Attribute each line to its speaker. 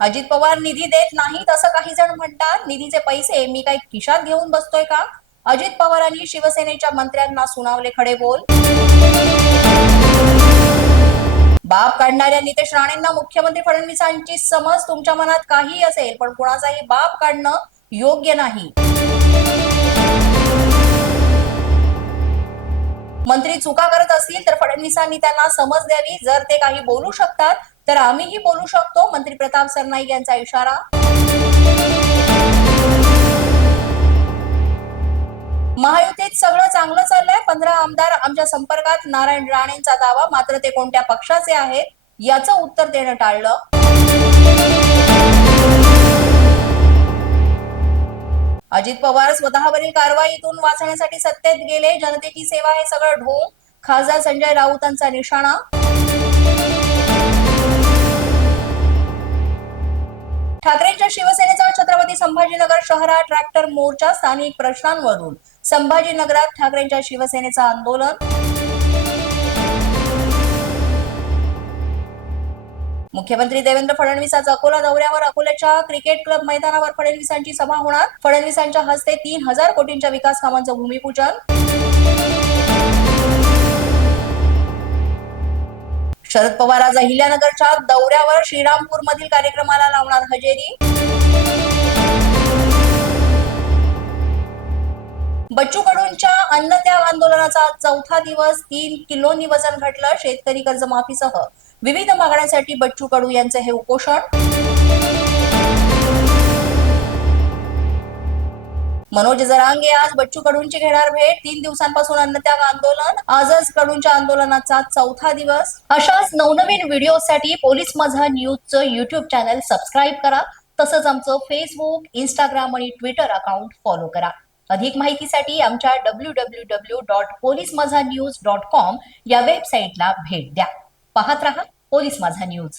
Speaker 1: अजित पवार निधी देत नाहीत असं काही जण म्हणतात. निधीचे पैसे मी काही खिशात घेऊन बसतोय का? अजित पवारांनी शिवसेनेच्या मंत्र्यांना सुनावले खडे बोल. बाप काढणाऱ्या नितेश राणेंना मुख्यमंत्री फडणवीसांची समज तुमच्या मनात काही असेल पण कुणाचाही बाप काढणं योग्य नाही. मंत्री चुका करत असतील तर फडणवीसांनी त्यांना समज द्यावी. जर ते काही बोलू शकतात तर आम्हीही बोलू शकतो. मंत्री प्रताप सरनाईक यांचा इशारा. महायुतीत सगळं चांगलं चाललंय. पंधरा आमदार आमच्या संपर्कात. नारायण राणेंचा दावा. मात्र ते कोणत्या पक्षाचे आहेत याचं उत्तर देणं टाळलं. अजित पवार स्वतःवरील कारवाईतून वाचण्यासाठी सत्तेत गेले. जनतेची सेवा हे सगळं ढोंग खासदार संजय राऊतांचा निशाणा. ठाकरेंच्या शिवसेनेचा छत्रपती संभाजीनगर शहरात ट्रॅक्टर मोर्चा स्थानिक प्रश्नांवरून. संभाजीनगरात ठाकरेंच्या शिवसेनेचं आंदोलन. मुख्यमंत्री देवेंद्र फडणवीसांचा अकोला दौऱ्यावर अकोल्याच्या क्रिकेट क्लब मैदानावर फडणवीसांची सभा होणार. फडणवीसांच्या हस्ते तीन हजार कोटींच्या विकास कामांचं भूमिपूजन. शरद पवार आज अहिल्यानगरच्या दौऱ्यावर श्रीरामपूर मधील कार्यक्रमाला लावणार हजेरी. बच्चू कडूंच्या अन्नत्याग आंदोलनाचा चौथा दिवस तीन किलोनी वजन घटलं शेतकरी कर्जमाफीसह. विविध मागण्यांसाठी बच्चू कडू यांचे हे उपोषण. मनोज जरांगे आज बच्चू कडूंची घेणार भेट. तीन दिवसांपासून अन्नत्याग आंदोलन. आजच कडूंच्या आंदोलनाचा चौथा दिवस. अशाच नवनवीन व्हिडिओसाठी पोलीस माझा न्यूजचं युट्यूब चॅनल सबस्क्राईब करा. तसंच आमचं फेसबुक इंस्टाग्राम आणि ट्विटर अकाउंट फॉलो करा. अधिक माहितीसाठी आमच्या W W W dot police Majha news dot com या वेबसाईटला भेट द्या. पाहत रहा. पोलीस माझा न्यूज